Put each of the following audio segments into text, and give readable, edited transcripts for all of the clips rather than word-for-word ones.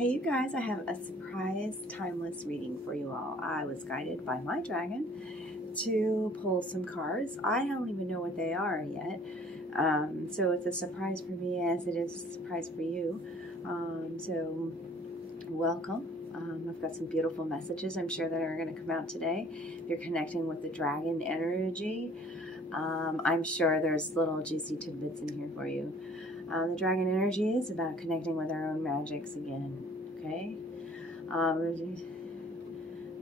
Hey you guys, I have a surprise timeless reading for you all. I was guided by my dragon to pull some cards. I don't even know what they are yet. So it's a surprise for me as it is a surprise for you. So welcome. I've got some beautiful messages I'm sure that are going to come out today. If you're connecting with the dragon energy, I'm sure there's little juicy tidbits in here for you. The dragon energy is about connecting with our own magics again, okay?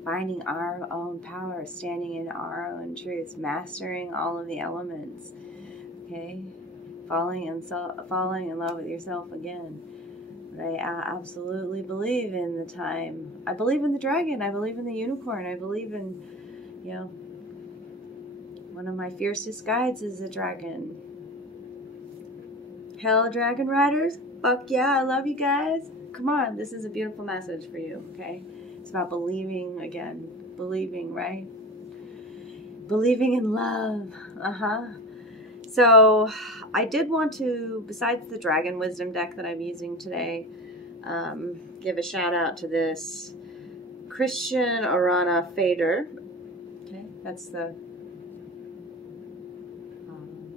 Finding our own power, standing in our own truths, mastering all of the elements, okay? Falling in love with yourself again. I absolutely believe in the time. I believe in the dragon. I believe in the unicorn. I believe in, you know, one of my fiercest guides is a dragon. Hell, dragon riders. Fuck yeah, I love you guys. Come on, this is a beautiful message for you, okay? It's about believing again. Believing, right? Believing in love. So I did want to, besides the Dragon Wisdom deck that I'm using today, give a shout out to this Christian Arana Fader. Okay, that's the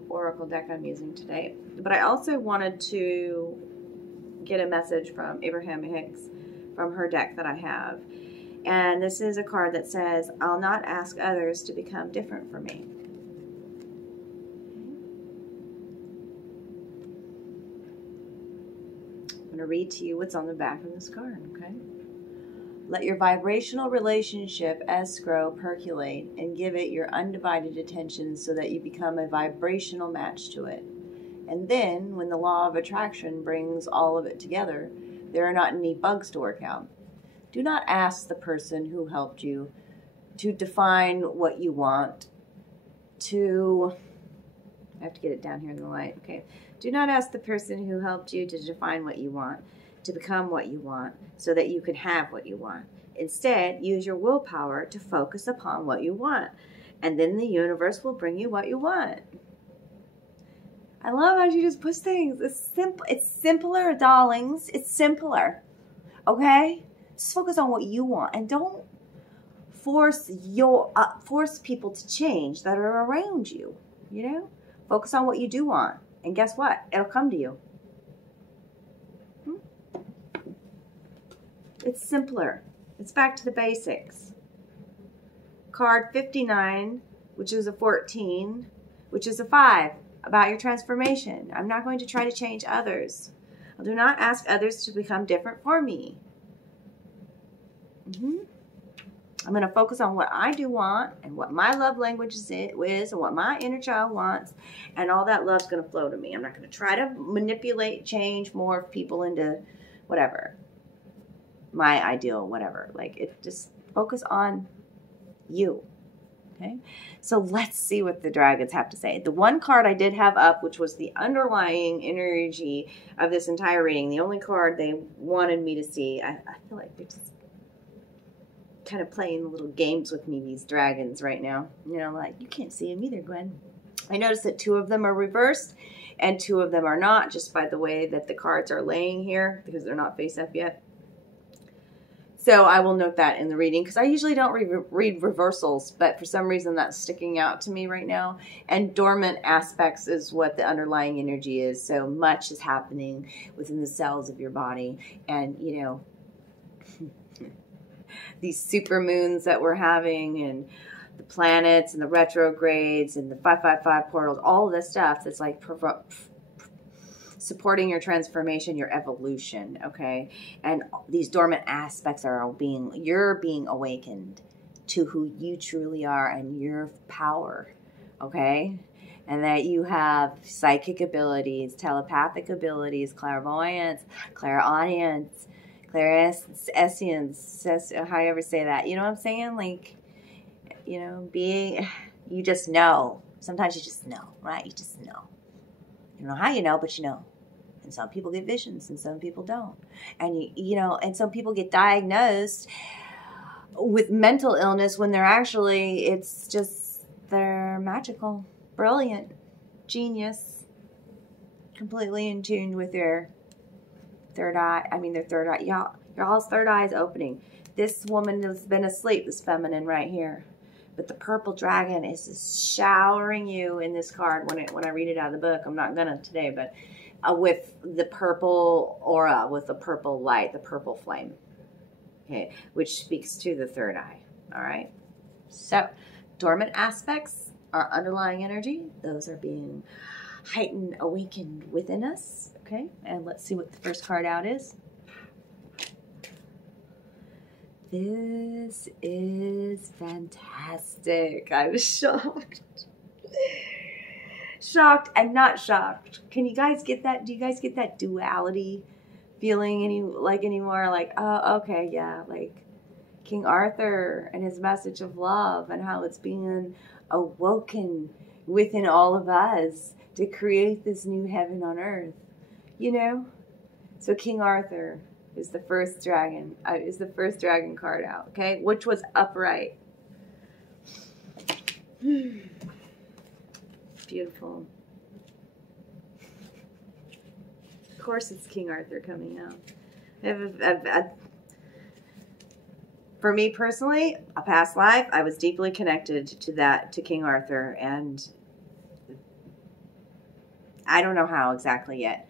Oracle deck I'm using today. But I also wanted to get a message from Abraham Hicks from her deck that I have. And this is a card that says, I'll not ask others to become different from me. I'm going to read to you what's on the back of this card, okay? Let your vibrational relationship escrow percolate and give it your undivided attention so that you become a vibrational match to it. And then, when the law of attraction brings all of it together, there are not any bugs to work out. Do not ask the person who helped you to define what you want to... I have to get it down here in the light. Okay. Do not ask the person who helped you to define what you want, to become what you want, so that you can have what you want. Instead, use your willpower to focus upon what you want, and then the universe will bring you what you want. I love how she just puts things. It's simple. It's simpler, darlings. It's simpler. Okay? Just focus on what you want, and don't force people to change that are around you. You know? Focus on what you do want, and guess what? It'll come to you. It's simpler. It's back to the basics. Card 59, which is a 14, which is a 5, about your transformation. I'm not going to try to change others. I do not ask others to become different for me. I'm going to focus on what I do want and what my love language is and what my inner child wants, and all that love's going to flow to me. I'm not going to try to manipulate, change more people into whatever. My ideal, whatever. Like, it just focus on you. Okay? So let's see what the dragons have to say. The one card I did have up, which was the underlying energy of this entire reading, the only card they wanted me to see, I feel like they're just kind of playing little games with me, these dragons right now. You know, like, you can't see them either, Gwen. I noticed that 2 of them are reversed and 2 of them are not, just by the way that the cards are laying here, because they're not face up yet. So I will note that in the reading, because I usually don't read reversals, but for some reason that's sticking out to me right now. And dormant aspects is what the underlying energy is. So much is happening within the cells of your body. And, you know, these super moons that we're having, and the planets and the retrogrades and the 555 portals, all of this stuff that's like supporting your transformation, your evolution, okay? And these dormant aspects are you're being awakened to who you truly are and your power, okay? And that you have psychic abilities, telepathic abilities, clairvoyance, clairaudience, clairescience, however say that. You know what I'm saying? Like, you know, you just know. Sometimes you just know, right? You just know. You don't know how you know, but you know. And some people get visions and some people don't. And, you know, and some people get diagnosed with mental illness when they're actually, it's just, they're magical, brilliant, genius, completely in tune with their Third eye, I mean their third eye, y'all, your all's third eye is opening. This woman has been asleep, this feminine right here. But the purple dragon is just showering you in this card when I read it out of the book. I'm not gonna today, but with the purple aura, with the purple light, the purple flame. Okay, which speaks to the third eye. All right. So, dormant aspects are underlying energy. Those are being heightened, awakened within us. Okay, and let's see what the first card out is. This is fantastic. I was shocked. Shocked and not shocked. Can you guys get that? Do you guys get that duality feeling anymore? Like, oh, okay, yeah, like King Arthur and his message of love and how it's being awoken within all of us to create this new heaven on earth, you know? So King Arthur is the first dragon, card out, okay? Which was upright. Beautiful. Of course it's King Arthur coming out. For me personally, a past life, I was deeply connected to King Arthur, and I don't know how exactly yet,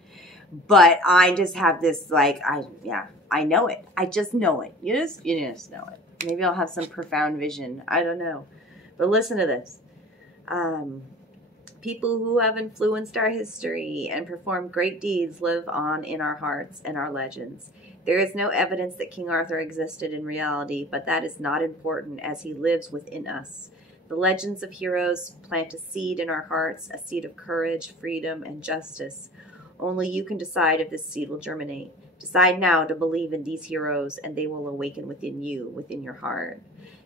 but I just have this, like, I know it. I just know it. You just know it. Maybe I'll have some profound vision. I don't know. But listen to this. People who have influenced our history and performed great deeds live on in our hearts and our legends. There is no evidence that King Arthur existed in reality, but that is not important as he lives within us. The legends of heroes plant a seed in our hearts, a seed of courage, freedom, and justice. Only you can decide if this seed will germinate. Decide now to believe in these heroes, and they will awaken within you, within your heart.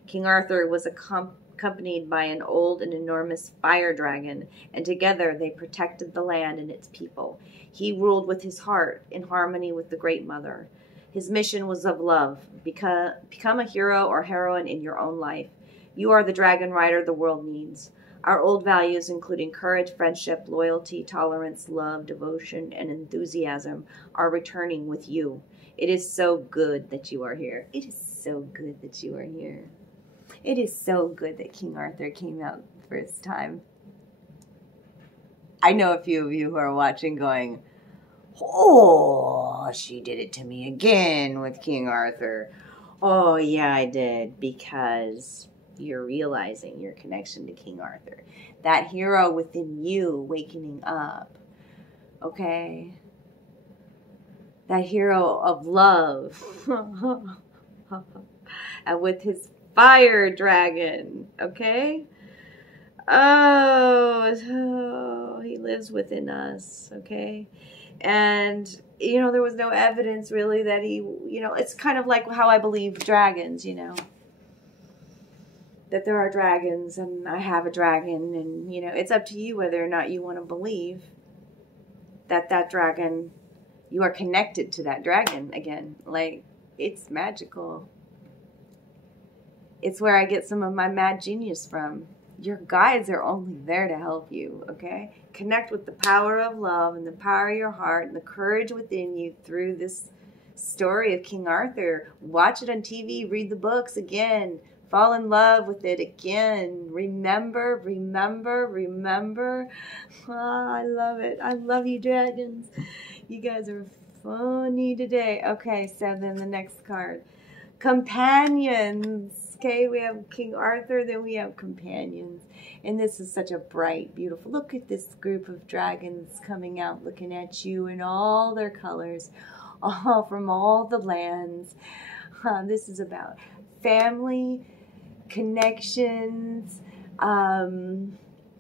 King Arthur was accompanied by an old and enormous fire dragon, and together they protected the land and its people. He ruled with his heart, in harmony with the Great Mother. His mission was of love. Become a hero or heroine in your own life. You are the dragon rider the world needs. Our old values, including courage, friendship, loyalty, tolerance, love, devotion, and enthusiasm, are returning with you. It is so good that you are here. It is so good that you are here. It is so good that King Arthur came out the first time. I know a few of you who are watching going, oh, she did it to me again with King Arthur. Oh, yeah, I did, because you're realizing your connection to King Arthur. That hero within you wakening up, okay? That hero of love. And with his fire dragon, okay? Oh, he lives within us, okay? And, you know, there was no evidence really that he, you know, it's kind of like how I believe dragons, you know, that there are dragons and I have a dragon, and, you know, it's up to you whether or not you want to believe that that dragon, you are connected to that dragon again. Like, it's magical. It's where I get some of my mad genius from. Your guides are only there to help you, okay? Connect with the power of love and the power of your heart and the courage within you through this story of King Arthur. Watch it on TV, read the books again, fall in love with it again. Remember, remember, remember. Oh, I love it. I love you, dragons. You guys are funny today. Okay, so then the next card. Companions. Okay, we have King Arthur, then we have companions. And this is such a bright, beautiful, look at this group of dragons coming out, looking at you in all their colors, all from all the lands. This is about family, connections,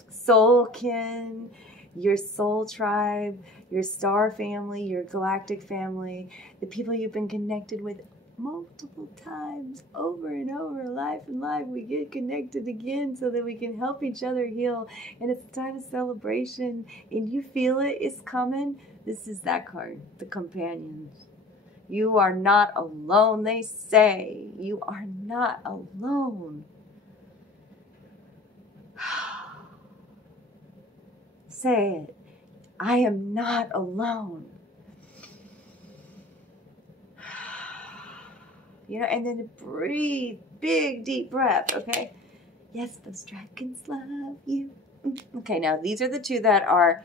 soul kin, your soul tribe, your star family, your galactic family, the people you've been connected with multiple times over and over, life and life. We get connected again so that we can help each other heal. And it's a time of celebration, and you feel it, it's coming. This is that card, the companions. You are not alone, they say. You are not alone. Say it. I am not alone. You know, and then breathe. Big, deep breath, okay? Yes, those dragons love you. Okay, now these are the two that are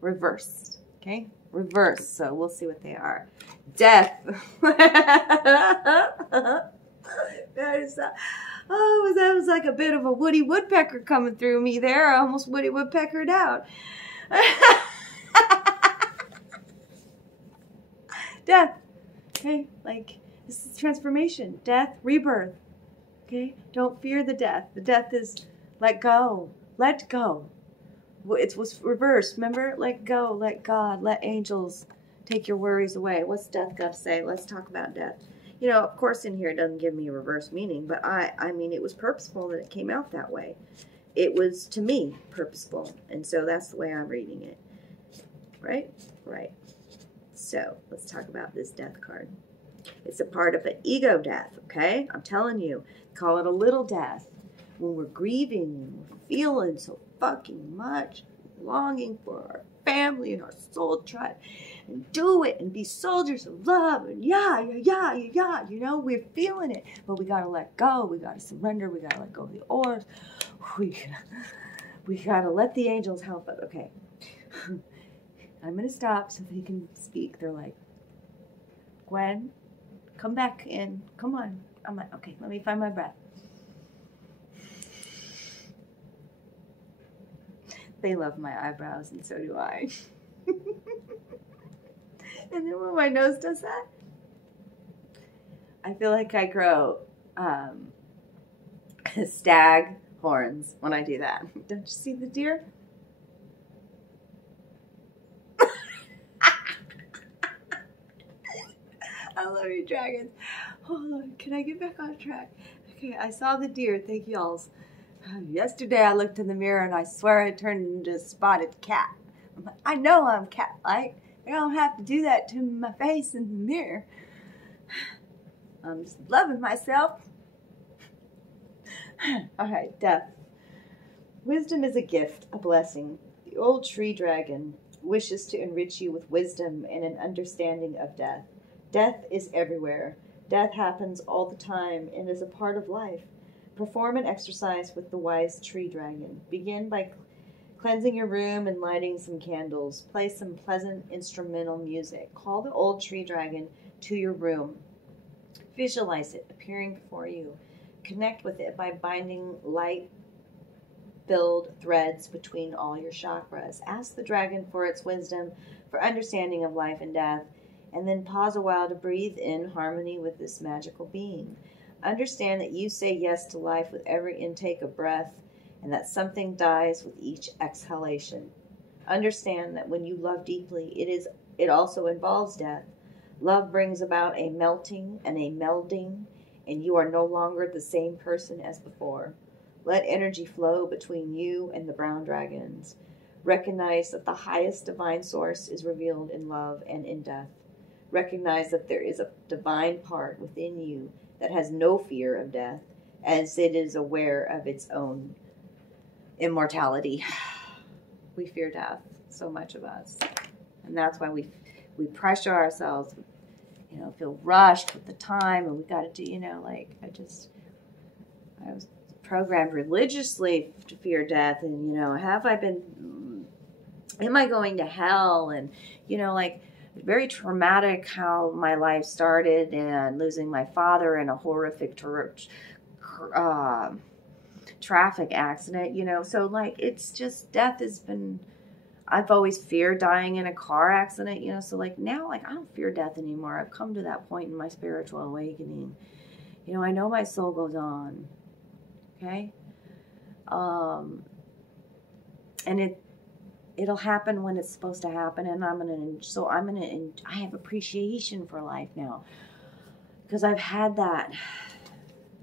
reversed, okay? Reversed, so we'll see what they are. Death. That was like a bit of a Woody Woodpecker coming through me there. I almost Woody Woodpeckered out. Death. Okay, like this is transformation. Death, rebirth. Okay, don't fear the death. The death is let go. Let go. It was reversed. Remember? Let go. Let God. Let angels take your worries away. What's death got to say? Let's talk about death. You know, of course in here it doesn't give me a reverse meaning, but I mean it was purposeful that it came out that way. It was, to me, purposeful. And so that's the way I'm reading it. Right? Right. So let's talk about this death card. It's a part of an ego death, okay? I'm telling you. Call it a little death. When we're grieving, when we're feeling so fucking much, longing for our family and our soul tribe, and do it and be soldiers of love, and you know, we're feeling it, but we gotta let go, we gotta surrender, we gotta let go of the oars, we gotta let the angels help us. Okay, I'm gonna stop so they can speak. They're like, Gwen, come back in, come on. I'm like, okay, let me find my breath. They love my eyebrows, and so do I. And then when my nose does that, I feel like I grow stag horns when I do that. Don't you see the deer? I love you, dragons. Hold on, can I get back on track? Okay, I saw the deer. Thank y'all. Yesterday I looked in the mirror and I swear I turned into a spotted cat. I'm like, I know I'm cat-like. I don't have to do that to my face in the mirror. I'm just loving myself. All right, death. Wisdom is a gift, a blessing. The old tree dragon wishes to enrich you with wisdom and an understanding of death. Death is everywhere. Death happens all the time and is a part of life. Perform an exercise with the wise tree dragon. Begin by cleansing your room and lighting some candles. Play some pleasant instrumental music. Call the old tree dragon to your room. Visualize it appearing before you. Connect with it by binding light-filled threads between all your chakras. Ask the dragon for its wisdom, for understanding of life and death, and then pause a while to breathe in harmony with this magical being. Understand that you say yes to life with every intake of breath, and that something dies with each exhalation. Understand that when you love deeply, it also involves death. Love brings about a melting and a melding, and you are no longer the same person as before. Let energy flow between you and the brown dragons. Recognize that the highest divine source is revealed in love and in death. Recognize that there is a divine part within you that has no fear of death, as it is aware of its own immortality. We fear death, so much of us. And that's why we pressure ourselves, feel rushed with the time, and we got to do, I was programmed religiously to fear death, and, am I going to hell? And, very traumatic how my life started, and losing my father in a horrific traffic accident, so it's just, death has been, I've always feared dying in a car accident, so now, I don't fear death anymore. I've come to that point in my spiritual awakening. I know my soul goes on, okay? And it'll happen when it's supposed to happen, and I have appreciation for life now, because I've had that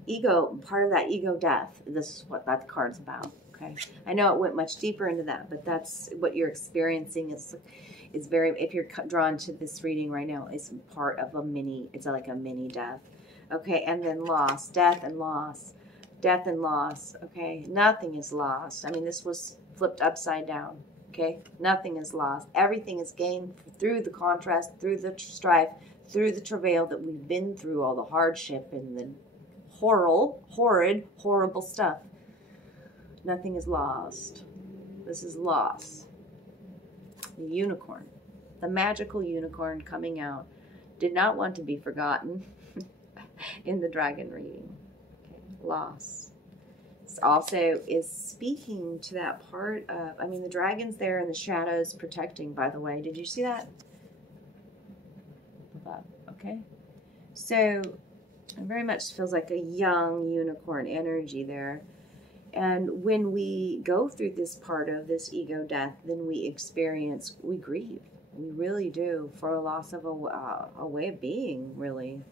ego, part of that ego death. This is what that card's about, okay? I know it went much deeper into that, but that's what you're experiencing. Is very, if you're drawn to this reading right now, it's part of it's like a mini death, okay? And then loss, death and loss, okay? Nothing is lost. I mean, this was flipped upside down. Okay, nothing is lost. Everything is gained through the contrast, through the strife, through the travail that we've been through, all the hardship and the horrible stuff, nothing is lost. This is loss. The unicorn, the magical unicorn coming out, did not want to be forgotten in the dragon reading. Okay. Loss. This also is speaking to that part of, I mean, the dragon's there in the shadows protecting, by the way. Did you see that? Okay. So it very much feels like a young unicorn energy there. And when we go through this part of this ego death, then we grieve. We really do, for a loss of a way of being, really.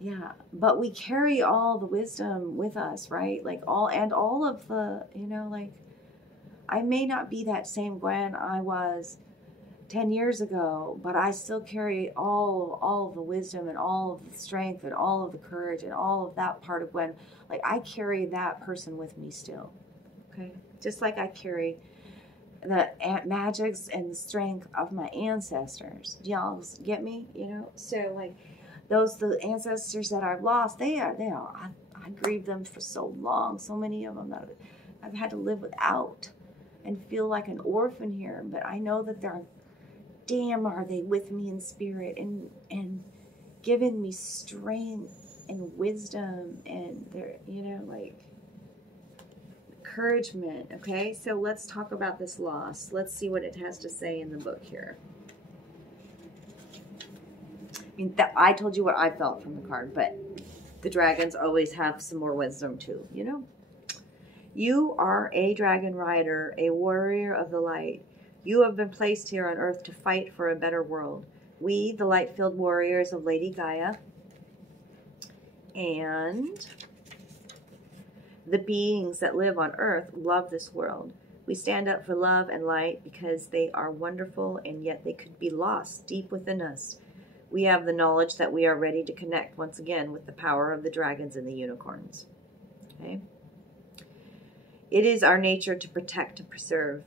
Yeah, but we carry all the wisdom with us, right? Like all of the, like, I may not be that same Gwyn I was 10 years ago, but I still carry all of the wisdom and all of the strength and all of the courage and all of that part of Gwyn. Like, I carry that person with me still, okay? Just like I carry the magics and the strength of my ancestors. Do y'all get me? So like the ancestors that I've lost, I grieved them for so long, so many of them that I've had to live without and feel like an orphan here. But I know that are they with me in spirit and giving me strength and wisdom and they're, like encouragement. Okay, so let's talk about this loss. Let's see what it has to say in the book here. I mean, I told you what I felt from the card, but the dragons always have some more wisdom too, You are a dragon rider, a warrior of the light. You have been placed here on earth to fight for a better world. We, the light-filled warriors of Lady Gaia, and the beings that live on earth love this world. We stand up for love and light because they are wonderful and yet they could be lost deep within us. We have the knowledge that we are ready to connect once again with the power of the dragons and the unicorns. Okay? It is our nature to protect and preserve.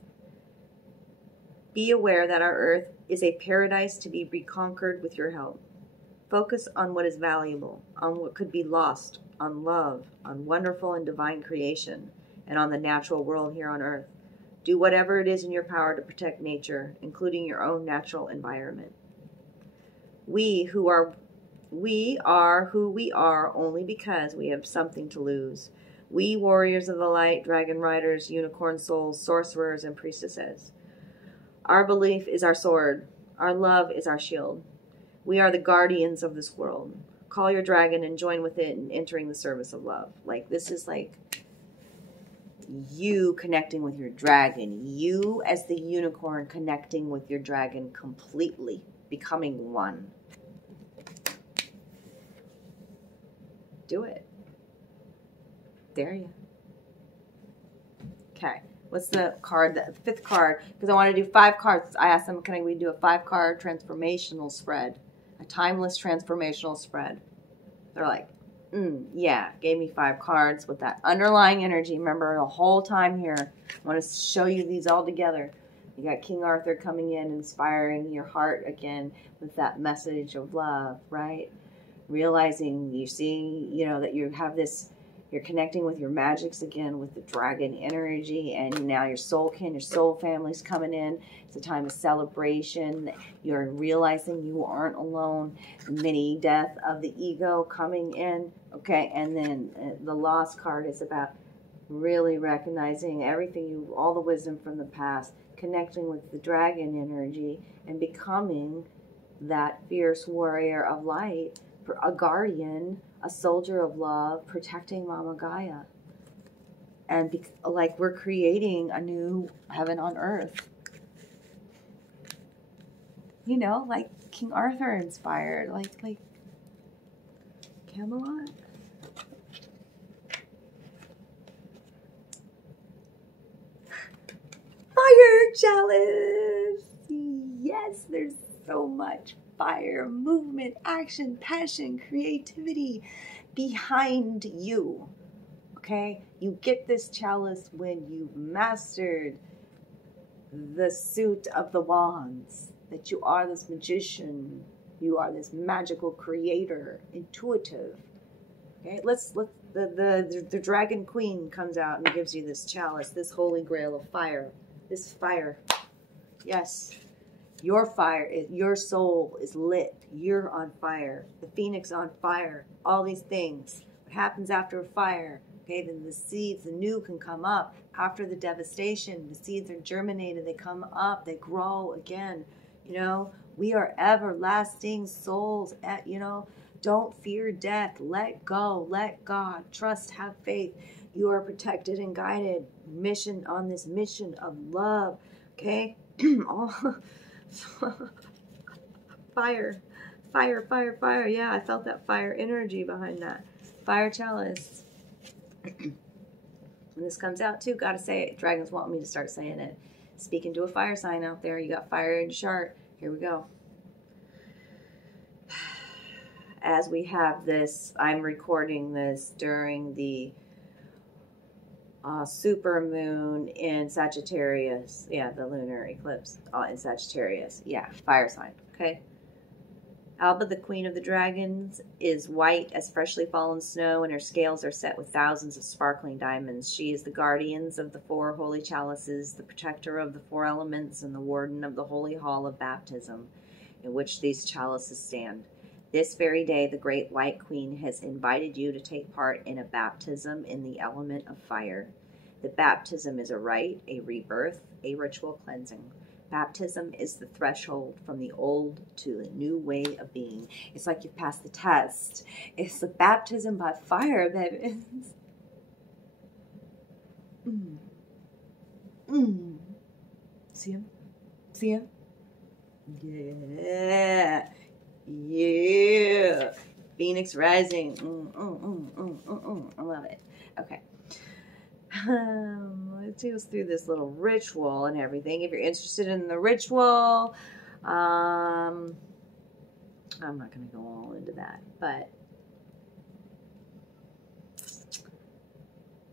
Be aware that our earth is a paradise to be reconquered with your help. Focus on what is valuable, on what could be lost, on love, on wonderful and divine creation, and on the natural world here on earth. Do whatever it is in your power to protect nature, including your own natural environment. We are who we are only because we have something to lose. We, warriors of the light, dragon riders, unicorn souls, sorcerers, and priestesses. Our belief is our sword. Our love is our shield. We are the guardians of this world. Call your dragon and join with it in entering the service of love. Like, this is like you connecting with your dragon. You as the unicorn connecting with your dragon completely. Becoming one. Do it. Dare you. Okay. What's the card? The fifth card. Because I want to do 5 cards. I asked them, can we do a 5-card transformational spread? A timeless transformational spread. They're like, yeah. Gave me 5 cards with that underlying energy. Remember, the whole time here, I want to show you these all together. You got King Arthur coming in, inspiring your heart again with that message of love, right? Realizing, you see, that you have this... You're connecting with your magics again with the dragon energy, and now your soulkin, your soul family's coming in. It's a time of celebration. You're realizing you aren't alone. Mini death of the ego coming in. Okay, and then the lost card is about really recognizing everything all the wisdom from the past, connecting with the dragon energy, and becoming that fierce warrior of light, a guardian, a soldier of love, protecting Mama Gaia. And like we're creating a new heaven on earth. Like King Arthur inspired, like Camelot. Fire chalice! Yes, there's so much fire, movement, action, passion, creativity behind you. Okay? You get this chalice when you've mastered the suit of the wands. that you are this magician. You are this magical creator, intuitive. Okay, the Dragon Queen comes out and gives you this chalice, this holy grail of fire. This fire. Yes. Your fire, your soul is lit. You're on fire. The phoenix on fire. All these things. What happens after a fire? Okay, then the seeds, the new can come up. After the devastation, the seeds are germinated. They come up. They grow again. You know, we are everlasting souls. Don't fear death. Let go. Let God. Trust. Have faith. You are protected and guided. Mission on this mission of love. Okay? Fire. Fire, fire, fire. Yeah, I felt that fire energy behind that. Fire chalice. When this comes out too, gotta say it. Dragons want me to start saying it. Speaking to a fire sign out there. You got fire in your chart. Here we go. As we have this, I'm recording this during the super moon in Sagittarius. Yeah, the lunar eclipse in Sagittarius. Yeah, fire sign. Okay. Alba, the queen of the dragons, is white as freshly fallen snow, and her scales are set with thousands of sparkling diamonds. She is the guardians of the 4 holy chalices, the protector of the 4 elements, and the warden of the holy hall of baptism, in which these chalices stand. This very day, the great white queen has invited you to take part in a baptism in the element of fire. The baptism is a rite, a rebirth, a ritual cleansing. Baptism is the threshold from the old to the new way of being. It's like you've passed the test. It's the baptism by fire, baby. See him? See him? Yeah. Yeah. Phoenix rising. I love it. Okay. Let's take us through this little ritual and everything. If you're interested in the ritual, I'm not going to go all into that, but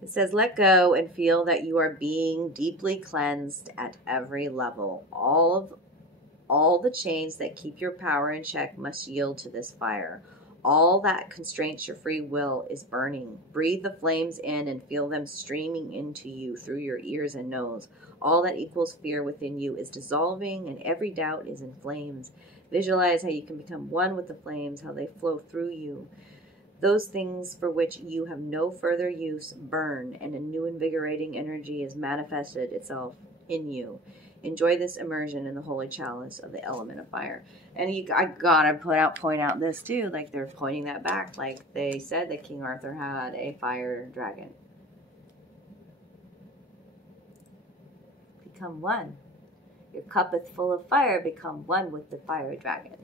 it says, let go and feel that you are being deeply cleansed at every level. All the chains that keep your power in check must yield to this fire. All that constrains your free will is burning. Breathe the flames in and feel them streaming into you through your ears and nose. All that equals fear within you is dissolving, and every doubt is in flames. Visualize how you can become one with the flames, how they flow through you. Those things for which you have no further use burn, and a new invigorating energy has manifested itself in you. Enjoy this immersion in the holy chalice of the element of fire. And I gotta point out this too, like they're pointing that back, like they said that King Arthur had a fire dragon. Become one. Your cup is full of fire. Become one with the fire dragon.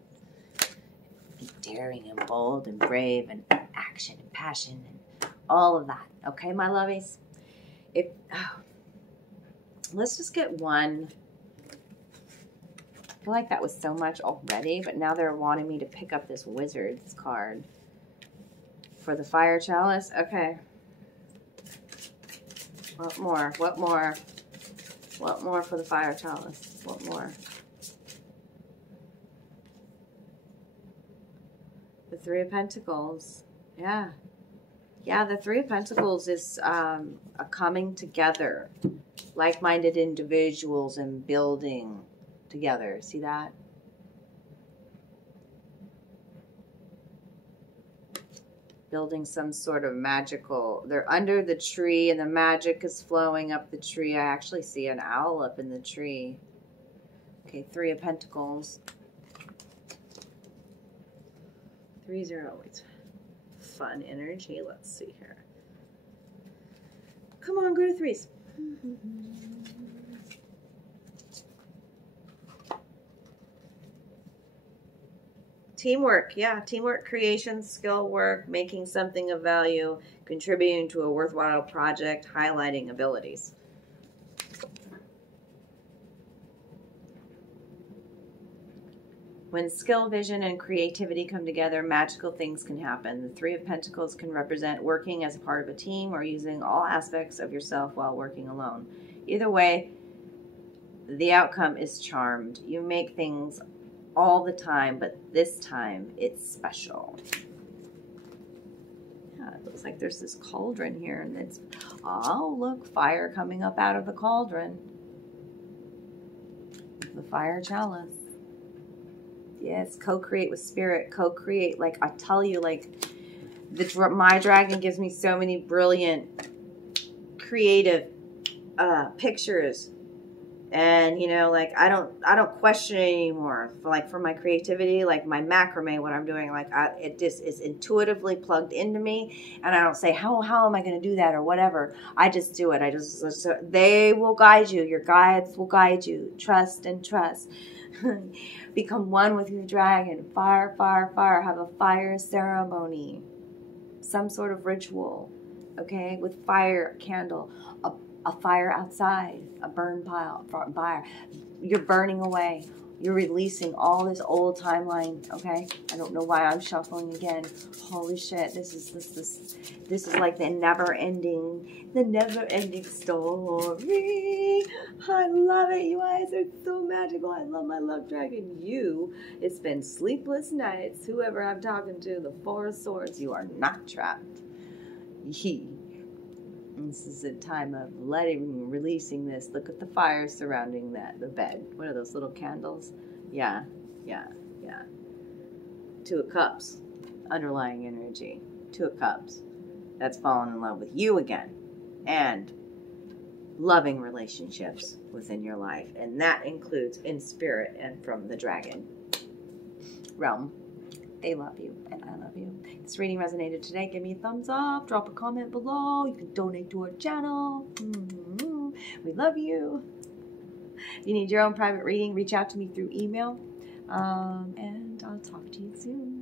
Be daring and bold and brave and action and passion and all of that. Okay, my lovies? Let's just get one. I feel like that was so much already, but now they're wanting me to pick up this wizard's card for the fire chalice. Okay. What more? What more? What more for the fire chalice? What more? The Three of Pentacles. Yeah. Yeah, the Three of Pentacles is a coming together. Like-minded individuals and building together. See that? Building some sort of magical. They're under the tree and the magic is flowing up the tree. I actually see an owl up in the tree. Okay, Three of Pentacles. Threes are always fun energy. Let's see here. Come on, go to threes. Teamwork, yeah. Teamwork, creation, skill work, making something of value, contributing to a worthwhile project, highlighting abilities. When skill, vision, and creativity come together, magical things can happen. The Three of Pentacles can represent working as a part of a team or using all aspects of yourself while working alone. Either way, The outcome is charmed. You make things all the time, but this time it's special. Yeah, it looks like there's this cauldron here, and it's, oh, look, fire coming up out of the cauldron. The fire chalice. Yes, co-create with spirit, co-create. Like, I tell you, like, my dragon gives me so many brilliant, creative pictures. And, you know, like, I don't question it anymore. For my creativity, like my macrame, what I'm doing, like, it just is intuitively plugged into me. And I don't say, how am I going to do that or whatever. I just do it. They will guide you. Your guides will guide you. Trust and trust. Become one with your dragon. Fire, fire, fire. Have a fire ceremony. Some sort of ritual. Okay? With fire, candle. A fire outside, a burn pile, fire. You're burning away. You're releasing all this old timeline, okay? I don't know why I'm shuffling again. Holy shit, this is like the never-ending story. I love it, you guys. It's so magical. I love my love dragon. It's been sleepless nights. Whoever I'm talking to, the Four of Swords, you are not trapped. This is a time of releasing this. Look at the fire surrounding the bed. What are those little candles? Yeah. Two of Cups, underlying energy. Two of Cups. That's fallen in love with you again. And loving relationships within your life. And that includes in spirit and from the dragon realm. They love you, and I love you. If this reading resonated today, give me a thumbs up, drop a comment below. You can donate to our channel. We love you. If you need your own private reading, reach out to me through email. And I'll talk to you soon.